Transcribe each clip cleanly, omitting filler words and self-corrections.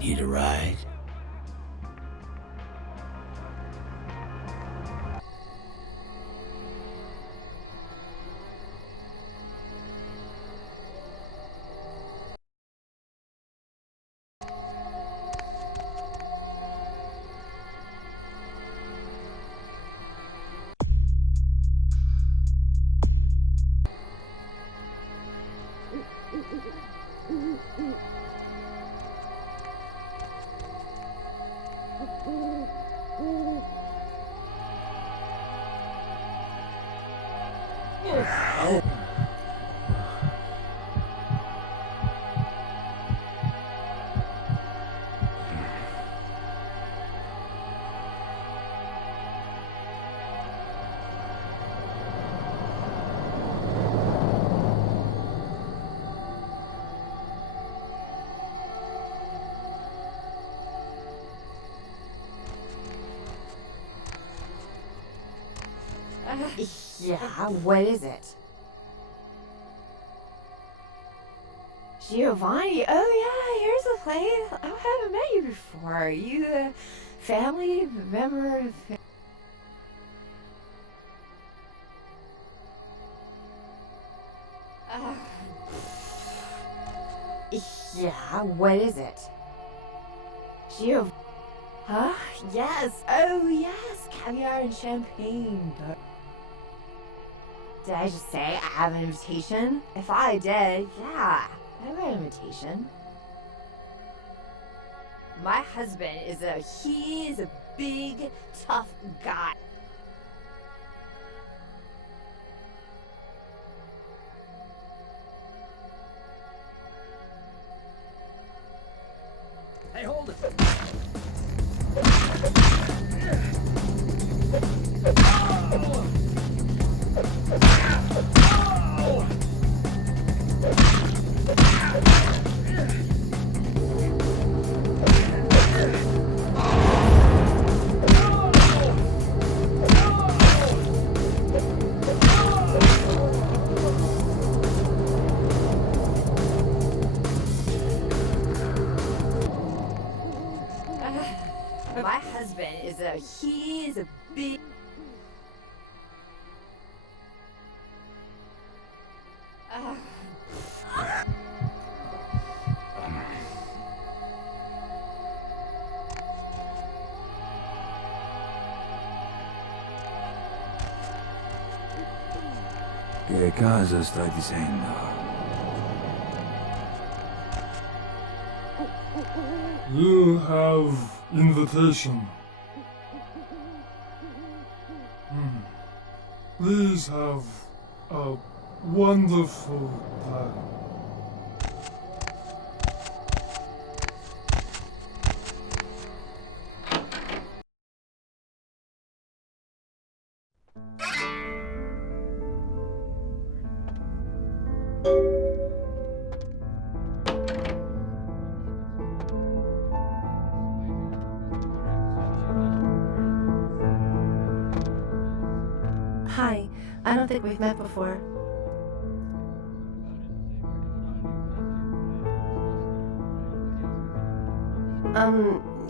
Need a ride? Yeah, what is it? Giovanni? Oh yeah, here's the place. I haven't met you before. Are you a family member? Yeah, what is it? Huh? Yes. Oh yes, caviar and champagne. Did I just say I have an invitation? If I did, yeah, I have an invitation. My husband he is a big, tough guy. Hey, hold it! My husband he is a big... Che cosa stai dicendo? You have invitation. Please have a wonderful time. Hi, I don't think we've met before.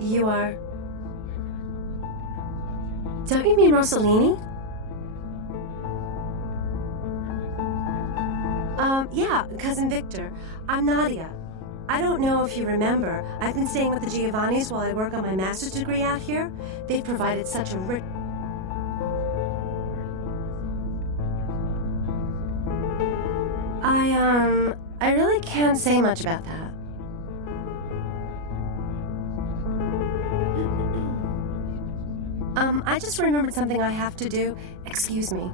You are... Don't you mean Rossellini? Yeah, Cousin Victor. I'm Nadia. I don't know if you remember, I've been staying with the Giovannis while I work on my master's degree out here. They've provided such a rich... I really can't say much about that. I just remembered something I have to do. Excuse me.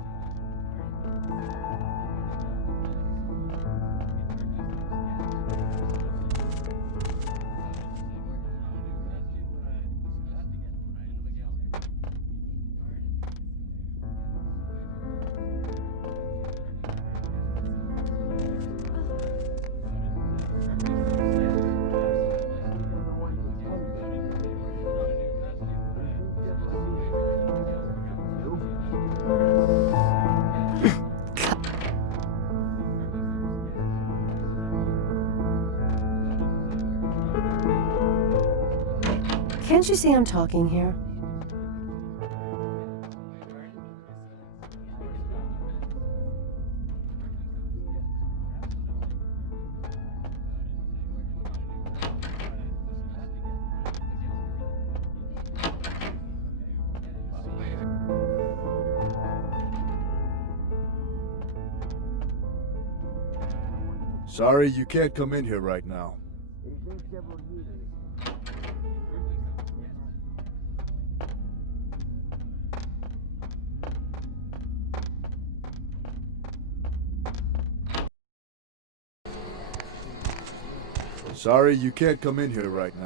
Can't you see I'm talking here? Sorry, you can't come in here right now. Sorry, you can't come in here right now. Sorry, you can't come in here right now.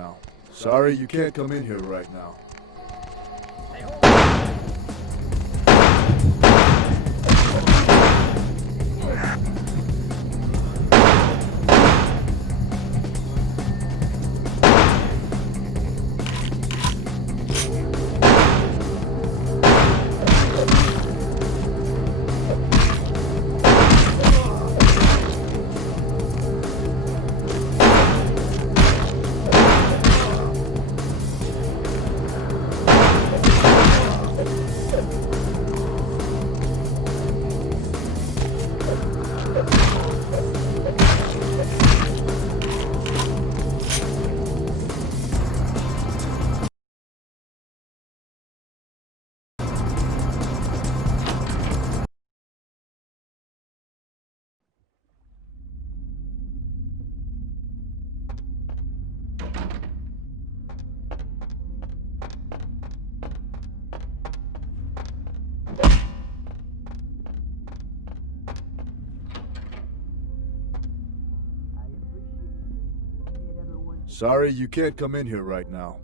Sorry, you can't come in here right now.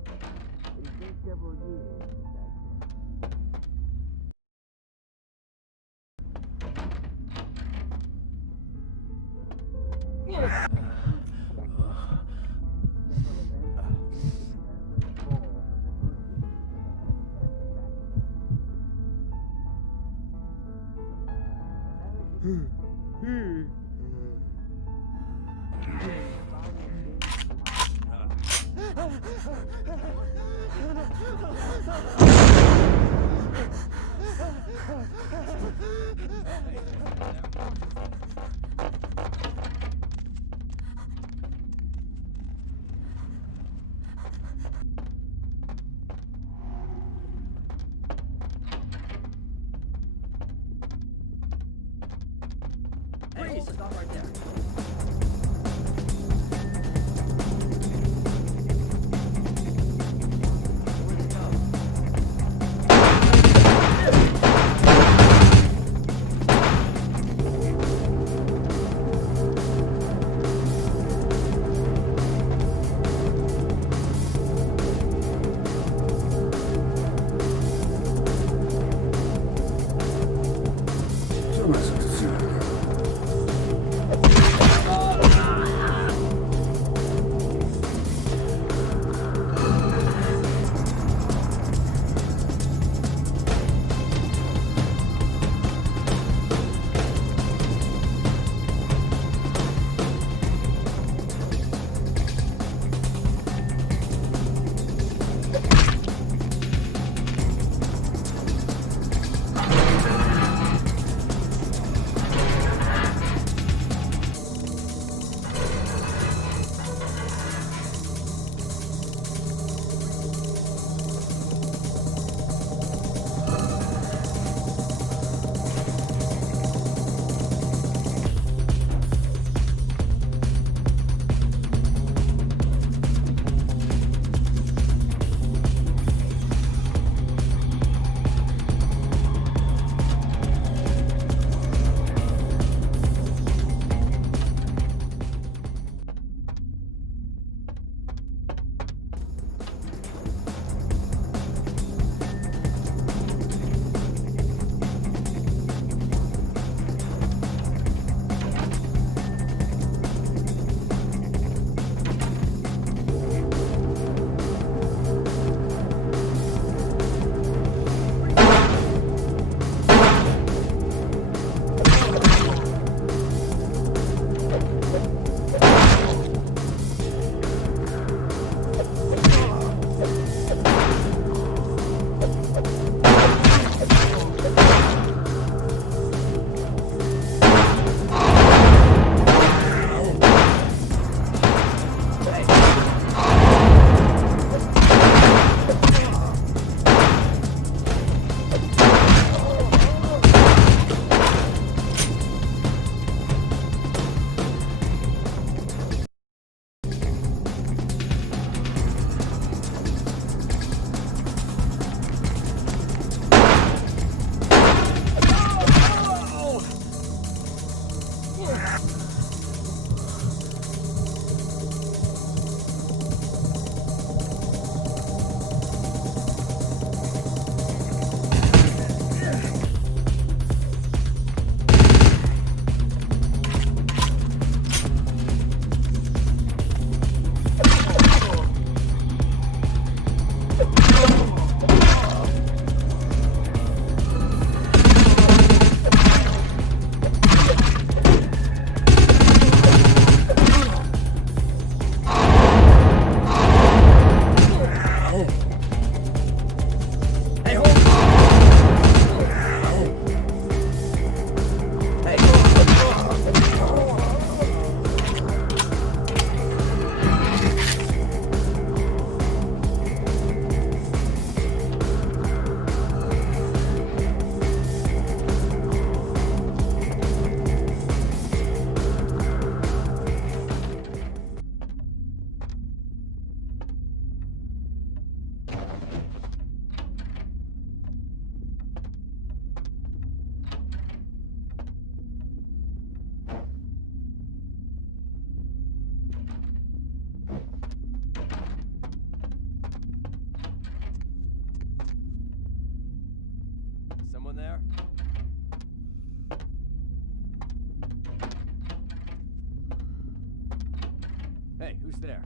there.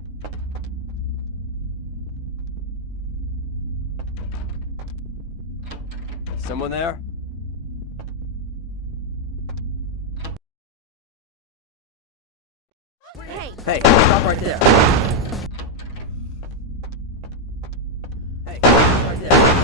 Someone there? Hey, stop right there. Hey, stop right there.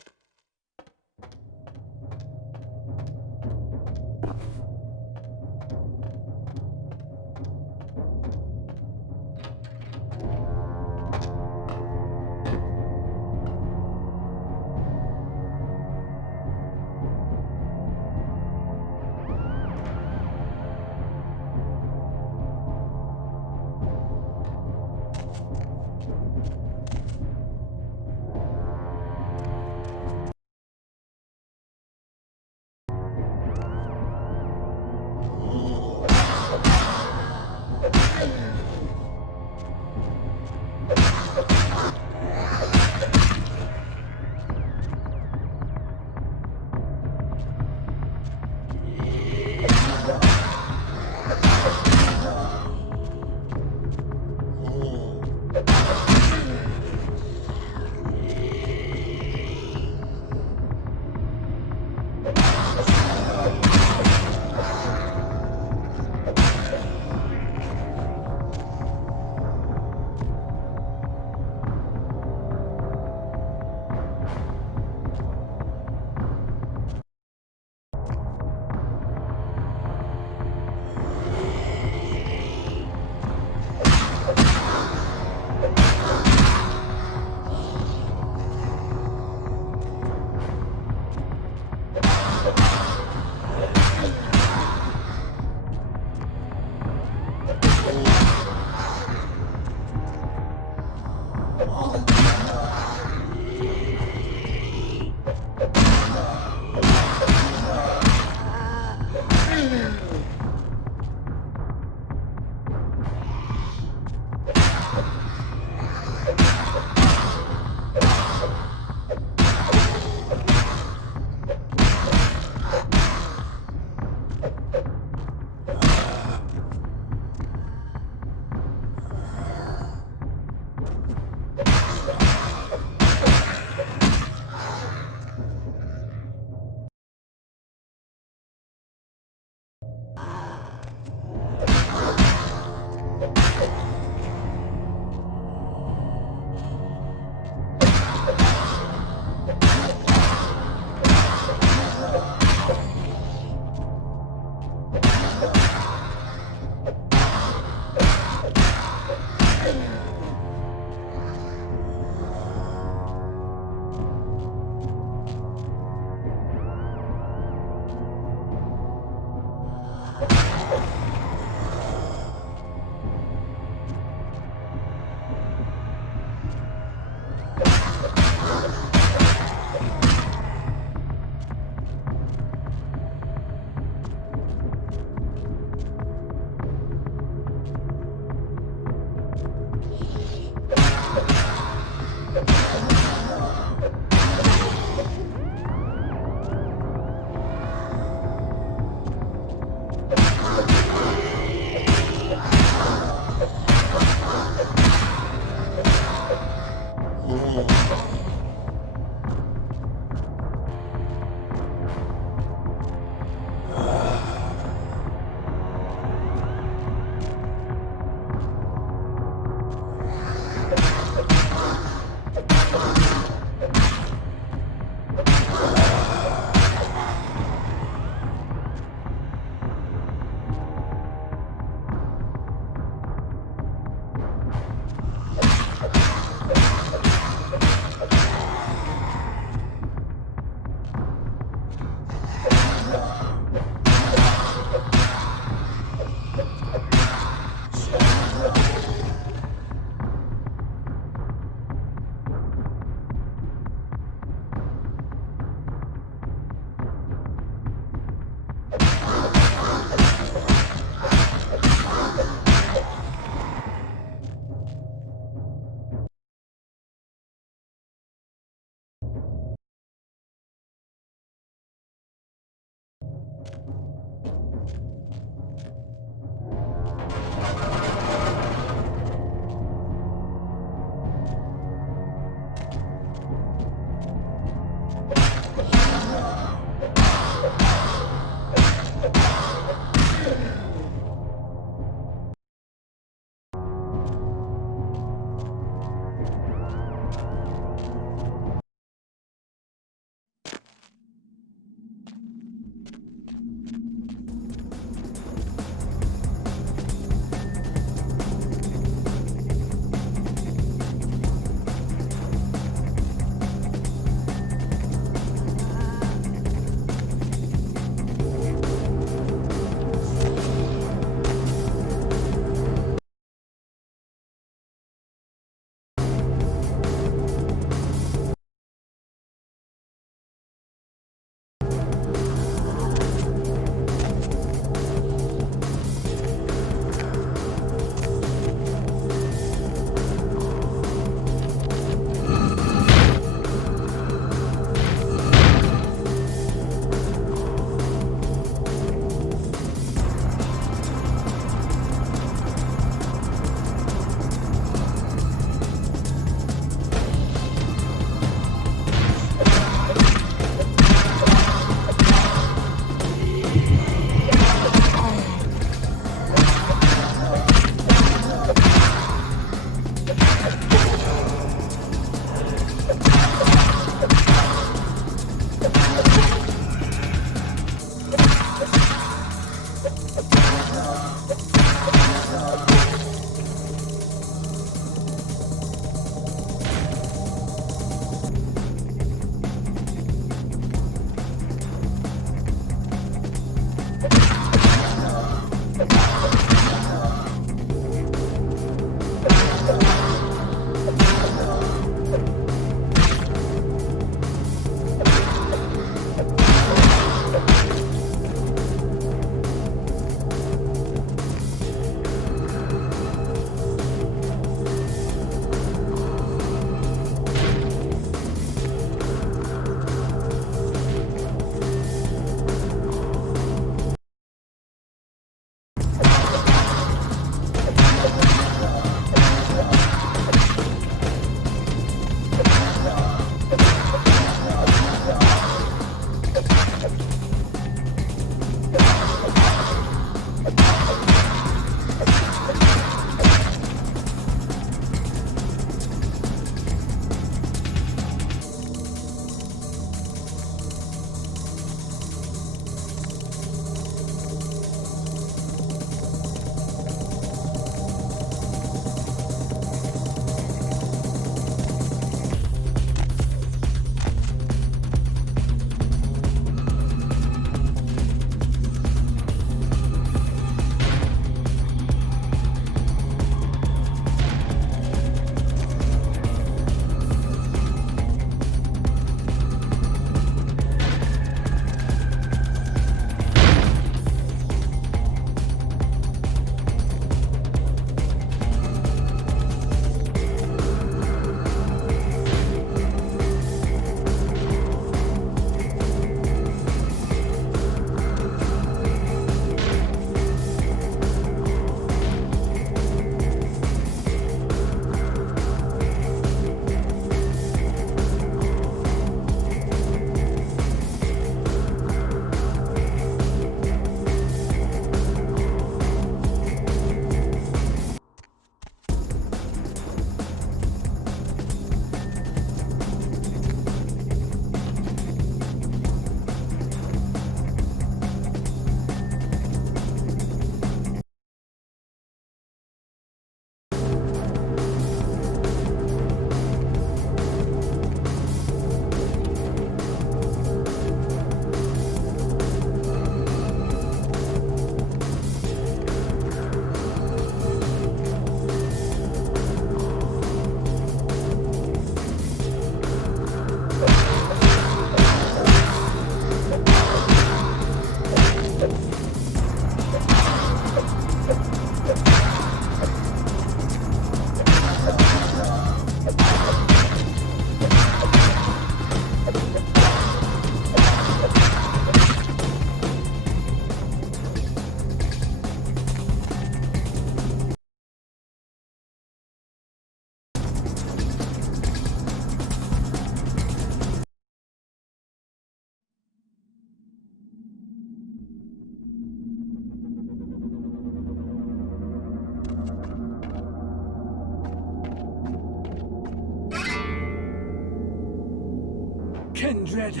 Kindred,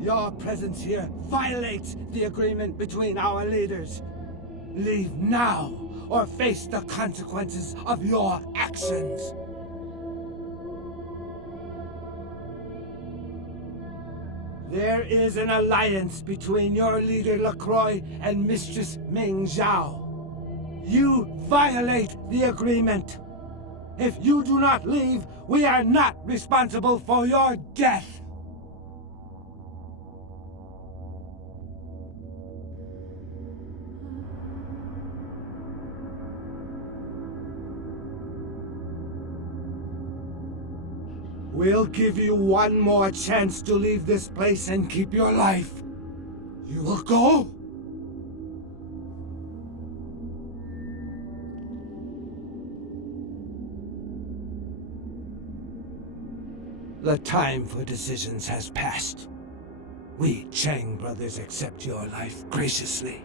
your presence here violates the agreement between our leaders. Leave now, or face the consequences of your actions. There is an alliance between your leader LaCroix and Mistress Ming Zhao. You violate the agreement. If you do not leave, we are not responsible for your death. We'll give you one more chance to leave this place and keep your life. You will go? The time for decisions has passed. We Chang brothers accept your life graciously.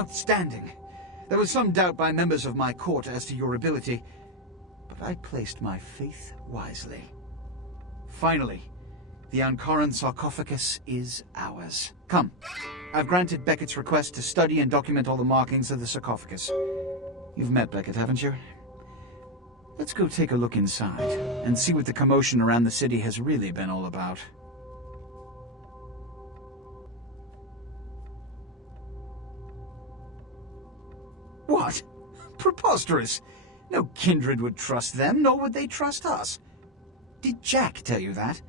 Outstanding. There was some doubt by members of my court as to your ability, but I placed my faith wisely. Finally, the Ankaran sarcophagus is ours. Come, I've granted Beckett's request to study and document all the markings of the sarcophagus. You've met Beckett, haven't you? Let's go take a look inside and see what the commotion around the city has really been all about. What? Preposterous! No kindred would trust them, nor would they trust us. Did Jack tell you that?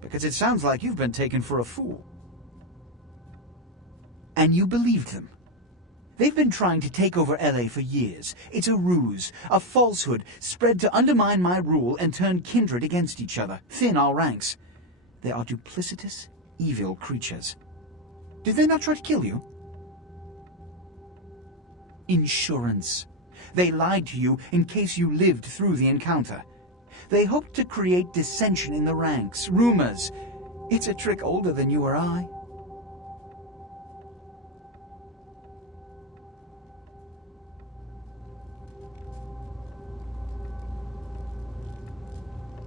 Because it sounds like you've been taken for a fool. And you believed them. They've been trying to take over LA for years. It's a ruse, a falsehood, spread to undermine my rule and turn kindred against each other, thin our ranks. They are duplicitous, evil creatures. Did they not try to kill you? Insurance. They lied to you in case you lived through the encounter. They hoped to create dissension in the ranks, rumors. It's a trick older than you or I.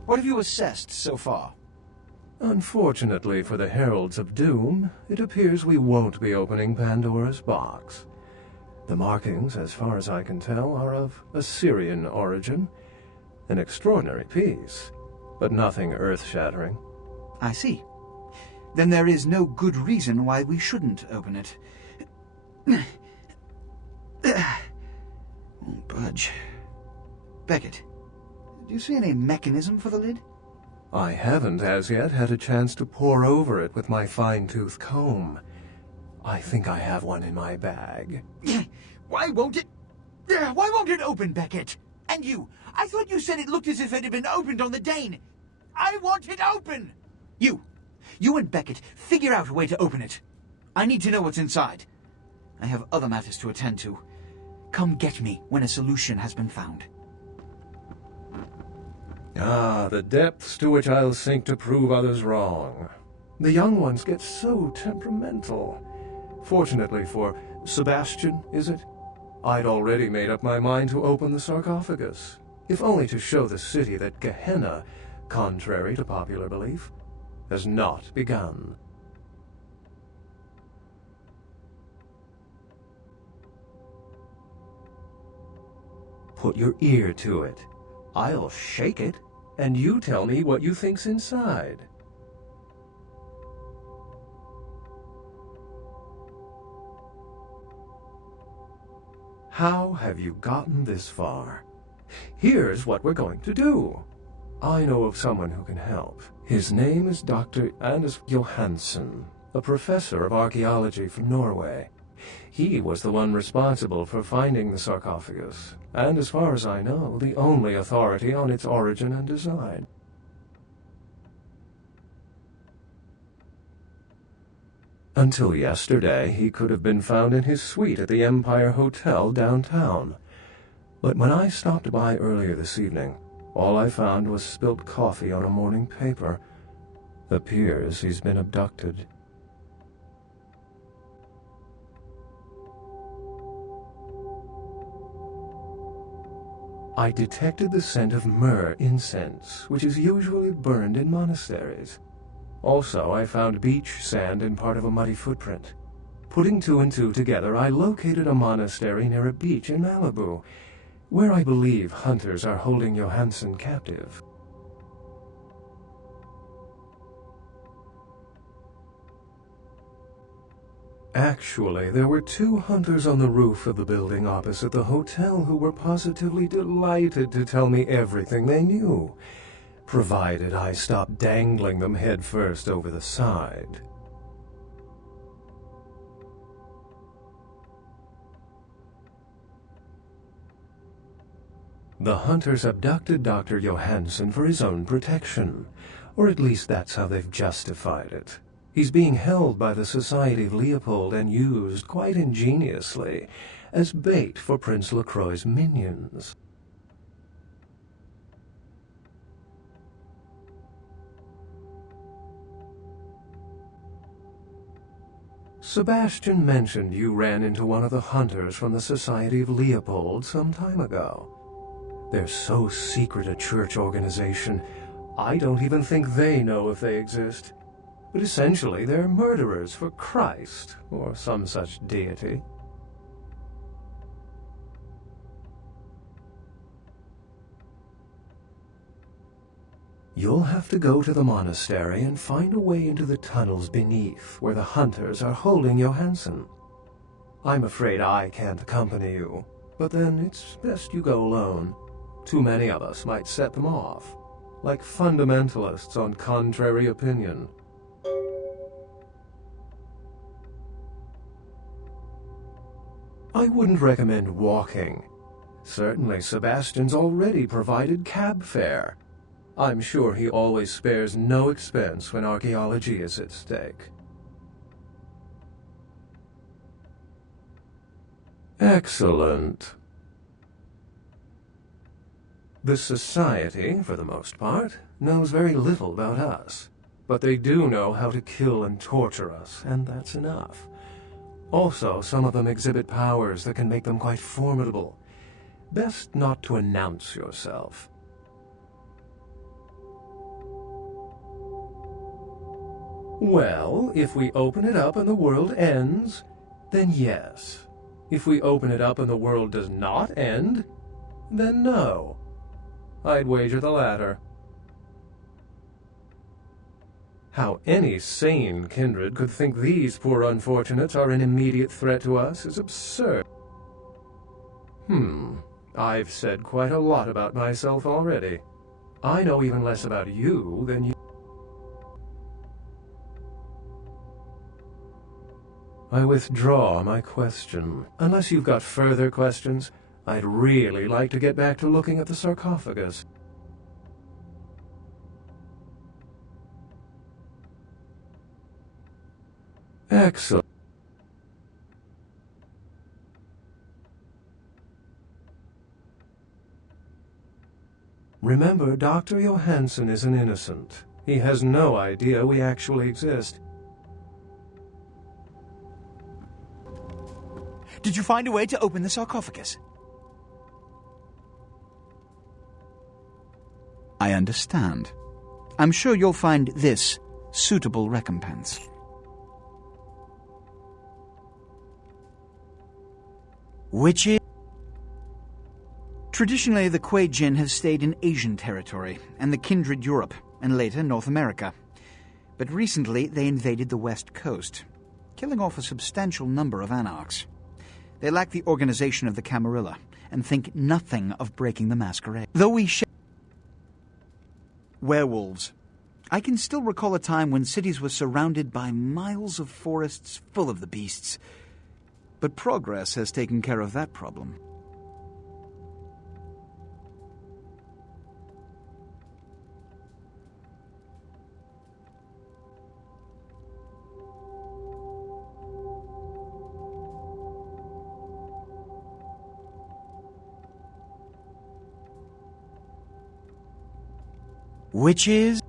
What have you assessed so far? Unfortunately for the Heralds of Doom, it appears we won't be opening Pandora's box. The markings, as far as I can tell, are of Assyrian origin. An extraordinary piece, but nothing earth-shattering. I see. Then there is no good reason why we shouldn't open it. Won't budge. Beckett, do you see any mechanism for the lid? I haven't as yet had a chance to pore over it with my fine-tooth comb. I think I have one in my bag. Why won't it open, Beckett? And you, I thought you said it looked as if it had been opened on the Dane. I want it open! You and Beckett, figure out a way to open it. I need to know what's inside. I have other matters to attend to. Come get me when a solution has been found. Ah, the depths to which I'll sink to prove others wrong. The young ones get so temperamental. Fortunately for Sebastian, is it? I'd already made up my mind to open the sarcophagus, if only to show the city that Gehenna, contrary to popular belief, has not begun. Put your ear to it. I'll shake it, and you tell me what you think's inside. How have you gotten this far? Here's what we're going to do. I know of someone who can help. His name is Dr. Anders Johansson, a professor of archaeology from Norway. He was the one responsible for finding the sarcophagus, and as far as I know, the only authority on its origin and design. Until yesterday, he could have been found in his suite at the Empire Hotel downtown. But when I stopped by earlier this evening, all I found was spilt coffee on a morning paper. Appears he's been abducted. I detected the scent of myrrh incense, which is usually burned in monasteries. Also, I found beach sand in part of a muddy footprint. Putting two and two together, I located a monastery near a beach in Malibu, where I believe hunters are holding Johansson captive. Actually, there were 2 hunters on the roof of the building opposite the hotel who were positively delighted to tell me everything they knew, provided I stopped dangling them headfirst over the side. The hunters abducted Dr. Johansson for his own protection, or at least that's how they've justified it. He's being held by the Society of Leopold and used, quite ingeniously, as bait for Prince LaCroix's minions. Sebastian mentioned you ran into one of the hunters from the Society of Leopold some time ago. They're so secret a church organization, I don't even think they know if they exist. But essentially, they're murderers for Christ, or some such deity. You'll have to go to the monastery and find a way into the tunnels beneath, where the hunters are holding Johansson. I'm afraid I can't accompany you, but then it's best you go alone. Too many of us might set them off, like fundamentalists on contrary opinion. I wouldn't recommend walking. Certainly Sebastian's already provided cab fare. I'm sure he always spares no expense when archaeology is at stake. Excellent. The Society, for the most part, knows very little about us, but they do know how to kill and torture us, and that's enough. Also, some of them exhibit powers that can make them quite formidable. Best not to announce yourself. Well, if we open it up and the world ends, then yes. If we open it up and the world does not end, then no. I'd wager the latter. How any sane kindred could think these poor unfortunates are an immediate threat to us is absurd. I've said quite a lot about myself already. I know even less about you than you. I withdraw my question. Unless you've got further questions, I'd really like to get back to looking at the sarcophagus. Excellent. Remember, Dr. Johansson is an innocent. He has no idea we actually exist. Did you find a way to open the sarcophagus? I understand. I'm sure you'll find this suitable recompense. Which is... Traditionally, the Kuei Jin have stayed in Asian territory, and the kindred Europe, and later North America. But recently, they invaded the West Coast, killing off a substantial number of anarchs. They lack the organization of the Camarilla, and think nothing of breaking the Masquerade. Though we share werewolves. I can still recall a time when cities were surrounded by miles of forests full of the beasts. But progress has taken care of that problem. Which is...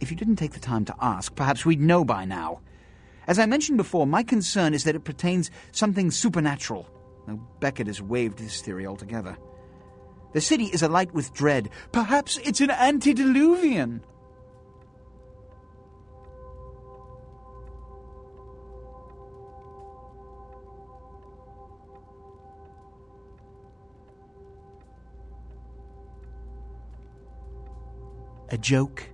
If you didn't take the time to ask, perhaps we'd know by now. As I mentioned before, my concern is that it pertains something supernatural, though Beckett has waived this theory altogether. The city is alight with dread. Perhaps it's an antediluvian. A joke?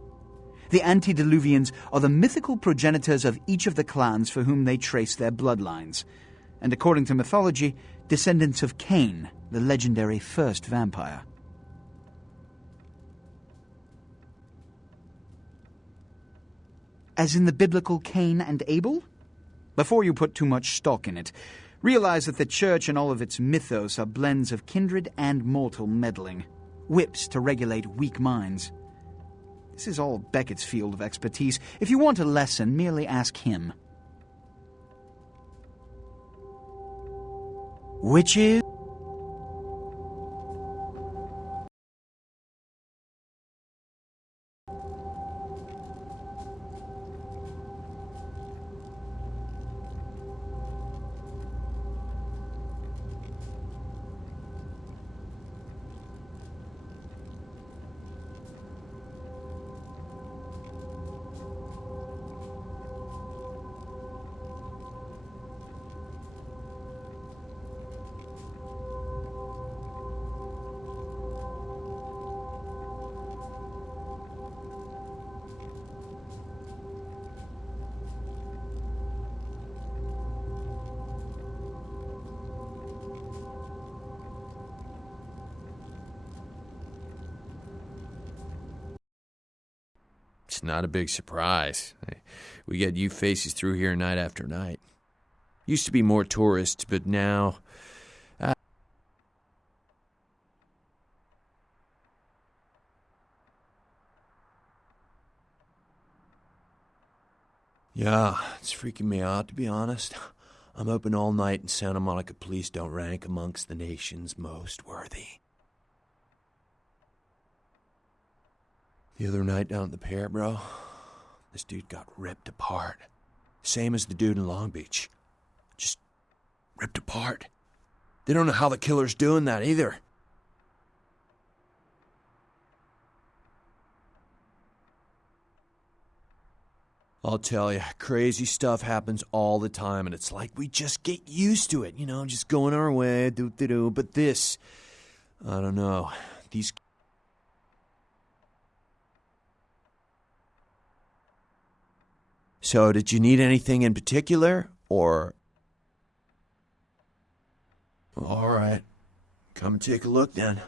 The antediluvians are the mythical progenitors of each of the clans for whom they trace their bloodlines, and according to mythology, descendants of Cain, the legendary first vampire. As in the biblical Cain and Abel? Before you put too much stock in it, realize that the church and all of its mythos are blends of kindred and mortal meddling, whips to regulate weak minds. This is all Beckett's field of expertise. If you want a lesson, merely ask him. Which is... It's not a big surprise. We get you faces through here night after night. Used to be more tourists, but now... Yeah, it's freaking me out, to be honest. I'm open all night and Santa Monica police don't rank amongst the nation's most worthy. The other night down at the pier, bro, this dude got ripped apart. Same as the dude in Long Beach. Just ripped apart. They don't know how the killer's doing that either. I'll tell you, crazy stuff happens all the time, and it's like we just get used to it, just going our way, do-do-do. But this, I don't know, these... So, did you need anything in particular, or... All right, come and take a look then.